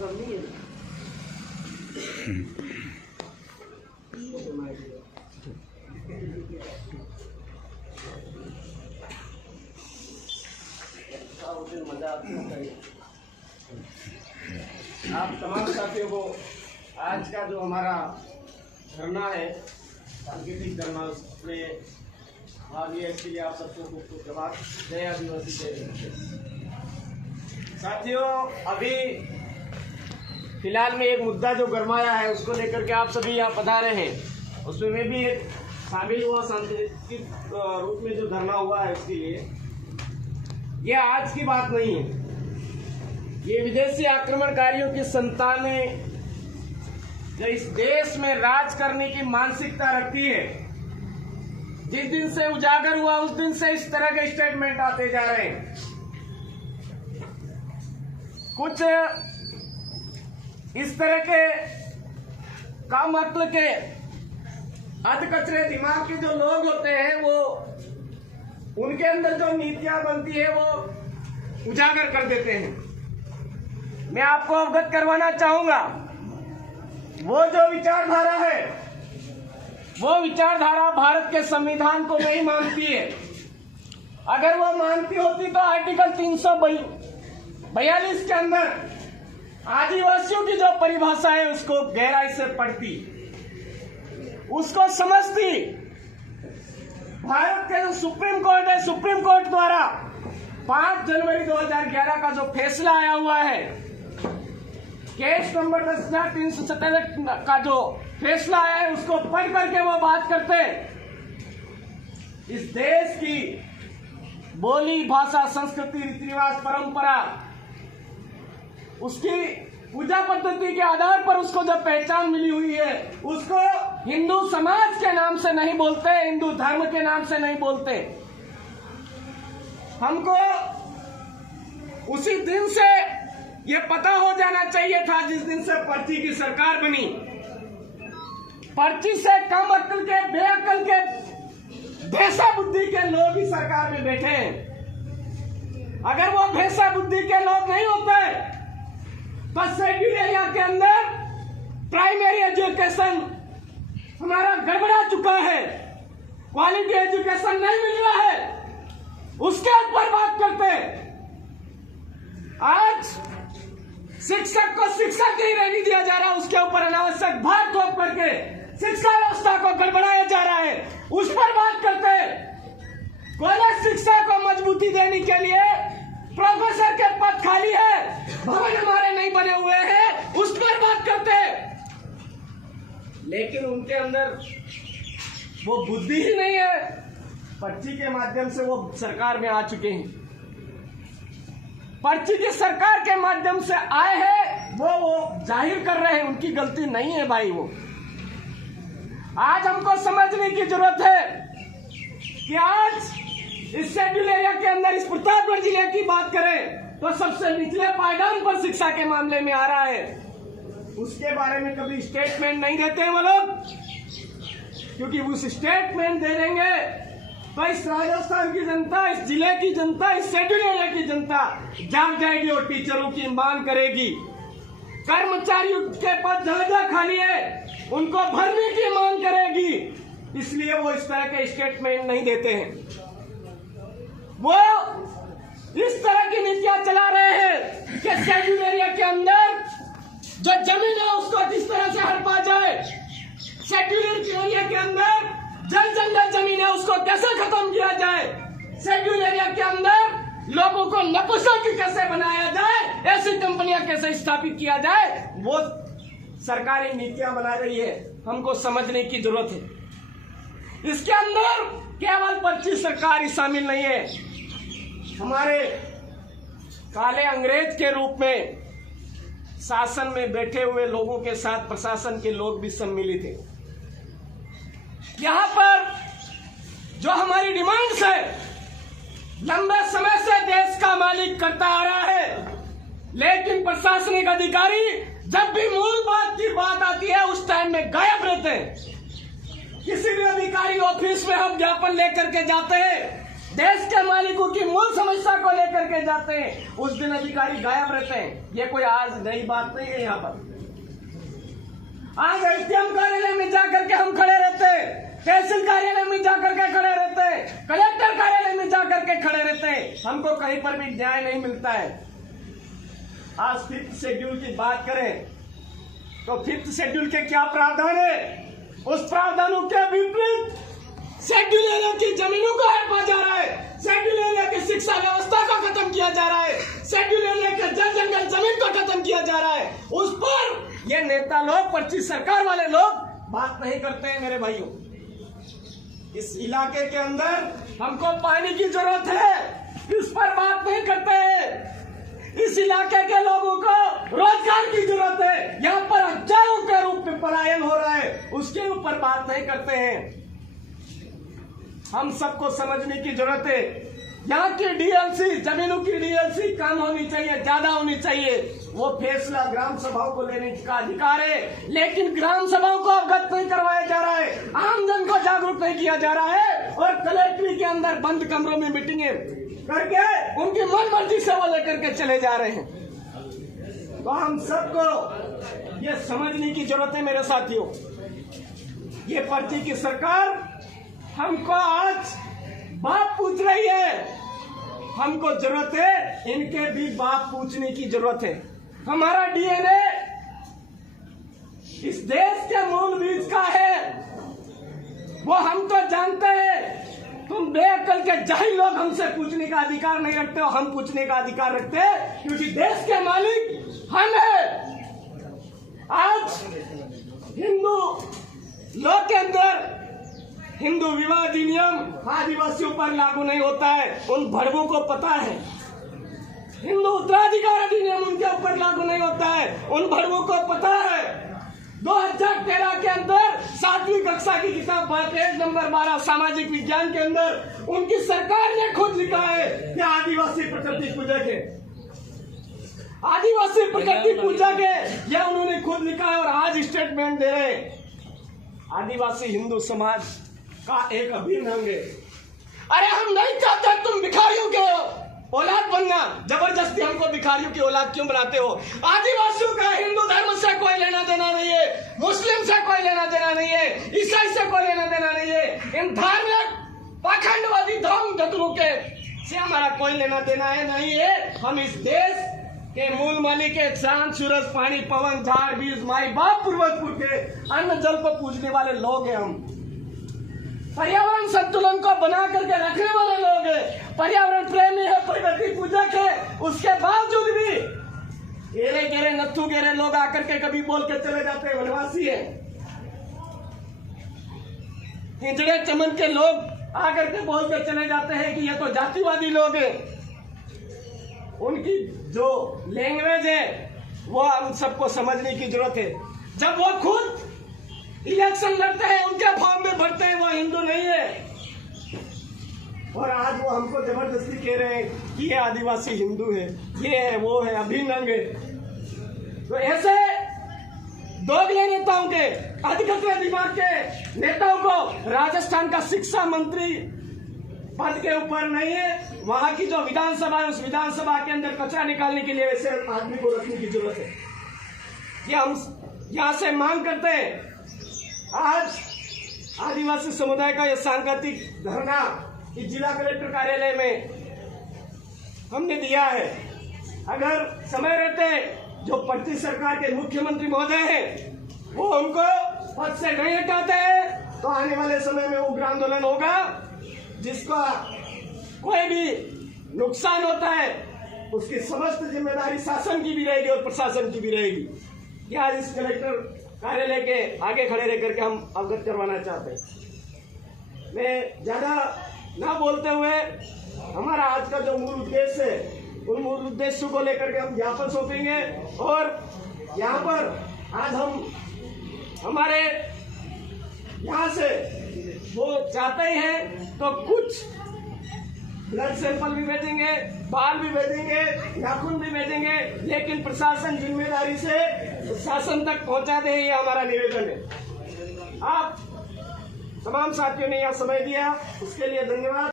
आप तमाम साथियों को आज का जो हमारा धरना है, सांकेतिक धरना, उसमें भाग लिया, इसके लिए आप सबको खूब जवाब। जय आदिवासी, जय। साथियों, अभी फिलहाल में एक मुद्दा जो गरमाया है, उसको लेकर के आप सभी यहाँ पधारे हैं, उसमें मैं भी एक शामिल हुआ। सांकेतिक रूप में जो धरना हुआ है, उसके लिए ये आज की बात नहीं है। ये विदेशी आक्रमणकारियों की संतानें जो इस देश में राज करने की मानसिकता रखती है, जिस दिन से उजागर हुआ उस दिन से इस तरह के स्टेटमेंट आते जा रहे हैं। कुछ इस तरह के कम अक्ल के अधकचरे दिमाग के जो लोग होते हैं, वो उनके अंदर जो नीतियां बनती है वो उजागर कर देते हैं। मैं आपको अवगत करवाना चाहूंगा, वो जो विचारधारा है, वो विचारधारा भारत के संविधान को नहीं मानती है। अगर वो मानती होती तो आर्टिकल 342 के अंदर आदिवासियों की जो परिभाषा है उसको गहराई से पढ़ती, उसको समझती। भारत के जो सुप्रीम कोर्ट है, सुप्रीम कोर्ट द्वारा 5 जनवरी 2011 का जो फैसला आया हुआ है, केस नंबर 10,367 का जो फैसला आया है, उसको पढ़ करके वो बात करते, इस देश की बोली, भाषा, संस्कृति, रीति रिवाज, परंपरा, उसकी पूजा पद्धति के आधार पर उसको जो पहचान मिली हुई है, उसको हिंदू समाज के नाम से नहीं बोलते, हिंदू धर्म के नाम से नहीं बोलते। हमको उसी दिन से ये पता हो जाना चाहिए था, जिस दिन से पर्ची की सरकार बनी। पर्ची से कम अक्ल के, बेअक्ल के, भैंसा बुद्धि के लोग ही सरकार में बैठे हैं। अगर वो भैंसा बुद्धि के लोग नहीं होते तो शेड्यूल एरिया के अंदर प्राइमरी एजुकेशन हमारा गड़बड़ा चुका है, क्वालिटी एजुकेशन नहीं मिल रहा है, उसके ऊपर बात करते। आज शिक्षक को शिक्षक ही रहने दिया जा रहा है, उसके ऊपर अनावश्यक भार थोप करके शिक्षा व्यवस्था को गड़बड़ाया जा रहा है, उस पर बात करते। कॉलेज शिक्षा को मजबूती देने के लिए प्रोफेसर के पद खाली है, भवन हमारे नहीं बने हुए हैं, उस पर बात करते। लेकिन उनके अंदर वो बुद्धि ही नहीं है। पर्ची के माध्यम से वो सरकार में आ चुके हैं, पर्ची की सरकार के माध्यम से आए हैं, वो जाहिर कर रहे हैं, उनकी गलती नहीं है भाई। वो आज हमको समझने की जरूरत है कि आज इस शेड्यूल एरिया के अंदर, इस प्रतापगढ़ जिले की बात करें तो सबसे निचले पायदान पर शिक्षा के मामले में आ रहा है। उसके बारे में कभी स्टेटमेंट नहीं देते हैं वो लोग, क्योंकि उस स्टेटमेंट दे देंगे तो इस राजस्थान की जनता, इस जिले की जनता, इस शेड्यूल एरिया की जनता जाग जाएगी और टीचरों की मांग करेगी। कर्मचारियों के पद जगह खाली है, उनको भरने की मांग करेगी। इसलिए वो इस तरह के स्टेटमेंट नहीं देते हैं। वो इस तरह की नीतियां चला रहे हैं कि शेड्यूल एरिया के अंदर जो जमीन है उसको जिस तरह से हड़पा जाए, शेड्यूल एरिया के अंदर जंगल जमीन है उसको कैसे खत्म किया जाए, शेड्यूल एरिया के अंदर लोगों को नपुंसक कैसे बनाया जाए, ऐसी कंपनियां कैसे स्थापित किया जाए, वो सरकारी नीतियां बना रही है। हमको समझने की जरूरत है। इसके अंदर केवल पर्ची सरकार ही शामिल नहीं है, हमारे काले अंग्रेज के रूप में शासन में बैठे हुए लोगों के साथ प्रशासन के लोग भी सम्मिलित हैं। यहाँ पर जो हमारी डिमांड्स है, लंबे समय से देश का मालिक करता आ रहा है, लेकिन प्रशासनिक अधिकारी जब भी मूल बात की बात आती है उस टाइम में गायब रहते हैं। किसी भी अधिकारी ऑफिस में हम ज्ञापन लेकर के जाते हैं देश के मालिकों की मूल समस्या को लेकर के जाते हैं, उस दिन अधिकारी गायब रहते हैं। ये कोई आज नई बात नहीं है। यहाँ पर आज एसडीएम कार्यालय में जाकर के हम खड़े रहते हैं, तहसील कार्यालय में जाकर के खड़े रहते हैं, कलेक्टर कार्यालय में जाकर के खड़े रहते हैं, हमको कहीं पर भी न्याय नहीं मिलता है। आज 5th शेड्यूल की बात करें तो 5th शेड्यूल के क्या प्रावधान है? उस प्रावधानों के विपरीत शेड्यूल एरिया की जमीनों को हड़पा जा रहा है, शेड्यूल एरिया की शिक्षा व्यवस्था को खत्म किया जा रहा है, शेड्यूल एरिया के जल जंगल जमीन को खत्म किया जा रहा है। उस पर ये नेता लोग, पर्ची सरकार वाले लोग बात नहीं करते हैं। मेरे भाइयों, इस इलाके के अंदर हमको पानी की जरूरत है, इस पर बात नहीं करते हैं। इस इलाके के लोगों को रोजगार की जरूरत है, यहाँ पर हजारों के रूप में पलायन हो रहा है, उसके ऊपर बात नहीं करते हैं। हम सबको समझने की जरूरत है, यहाँ की डीएलसी, जमीनों की डीएलसी कम होनी चाहिए, ज्यादा होनी चाहिए। वो फैसला ग्राम सभाओं को लेने का अधिकार है, लेकिन ग्राम सभाओं को अवगत नहीं करवाया जा रहा है, आम जन को जागरूक नहीं किया जा रहा है, और कलेक्ट्री के अंदर बंद कमरों में मीटिंगें करके उनकी मन मर्जी से वो लेकर के चले जा रहे हैं। तो हम सबको ये समझने की जरूरत है मेरे साथियों, ये पार्टी की सरकार हमको आज बाप पूछ रही है, हमको जरूरत है इनके भी बाप पूछने की जरूरत है। हमारा डीएनए इस देश के मूल बीज का है, वो हम तो जानते हैं। तुम बेअक्ल के जाहिल लोग हमसे पूछने का अधिकार नहीं रखते हो, हम पूछने का अधिकार रखते हैं, क्योंकि देश के मालिक हम हैं। आज हिंदू लोग के अंदर हिंदू विवाह अधिनियम आदिवासियों पर लागू नहीं होता है, उन भड़वों को पता है। हिंदू उत्तराधिकार अधिनियम उनके ऊपर लागू नहीं होता है, उन भड़वों को पता है। 2013 के अंदर 7वीं कक्षा की किताब पेज नंबर 12 सामाजिक विज्ञान के अंदर उनकी सरकार ने खुद लिखा है कि आदिवासी प्रकृति पूजक है, आदिवासी प्रकृति पूजक है, यह उन्होंने खुद लिखा है। और आज स्टेटमेंट दे रहे आदिवासी हिंदू समाज का एक अभिन्न अंग है। अरे हम नहीं चाहते तुम भिखारियों के औलाद बनना, जबरदस्ती हमको भिखारियों की औलाद क्यों बनाते हो? आदिवासियों का हिंदू धर्म से कोई लेना देना नहीं है, मुस्लिम से कोई लेना देना नहीं है, ईसाई से कोई लेना देना नहीं है, इन धार्मिक पाखंडवादी धर्म धतुरों के से हमारा कोई लेना देना है नहीं है। हम इस देश के मूल मालिक के चांद, सूरज, पानी, पवन, झाड़, बीज, माई बाप, पूर्वज के अन्न जल को पूजने वाले लोग हैं। हम पर्यावरण संतुलन को बना करके रखने वाले लोग हैं, पर्यावरण प्रेमी है, प्रकृति पूजक है। उसके बावजूद भी गेरे गेरे नत्थु गेरे लोग आकर के कभी बोल के चले जाते हैं वनवासी है। हिजड़े चमन के लोग आकर के बोल के चले जाते हैं कि ये तो जातिवादी लोग हैं। उनकी जो लैंग्वेज है वो हम सबको समझने की जरूरत है। जब वो खुद इलेक्शन लड़ते हैं, उनके फॉर्म में भरते हैं, वो हिंदू नहीं है, और आज वो हमको जबरदस्ती कह रहे हैं कि ये आदिवासी हिंदू है, ये है, वो है, अभिन्न अंग है। तो ऐसे दोगले नेताओं के, अधिकतर दिमाग के नेताओं को राजस्थान का शिक्षा मंत्री पद के ऊपर नहीं है, वहां की जो विधानसभा है उस विधानसभा के अंदर कचरा निकालने के लिए वैसे आदमी को रखने की जरूरत है। ये हम यहां से मांग करते हैं। आज आदिवासी समुदाय का यह सांकेतिक धरना इस जिला कलेक्टर कार्यालय में हमने दिया है। अगर समय रहते जो पट्टी सरकार के मुख्यमंत्री महोदय हैं वो उनको पद से नहीं हटाते हैं तो आने वाले समय में उग्र आंदोलन होगा, जिसका कोई भी नुकसान होता है उसकी समस्त जिम्मेदारी शासन की भी रहेगी और प्रशासन की भी रहेगी। आज इस कलेक्टर कार्यालय के आगे खड़े रह करके हम अवगत करवाना चाहते हैं। मैं ज्यादा ना बोलते हुए हमारा आज का जो मूल उद्देश्य है उन मूल उद्देश्यों को लेकर के हम ज्ञापन सौंपेंगे, और यहाँ पर आज हम हमारे यहाँ से वो चाहते ही हैं तो कुछ ब्लड सैंपल भी भेजेंगे, बाल भी भेजेंगे, नाखून भी भेजेंगे, लेकिन प्रशासन जिम्मेदारी से शासन तक पहुंचा दे, ये हमारा निवेदन है। आप तमाम साथियों ने यह समय दिया, उसके लिए धन्यवाद।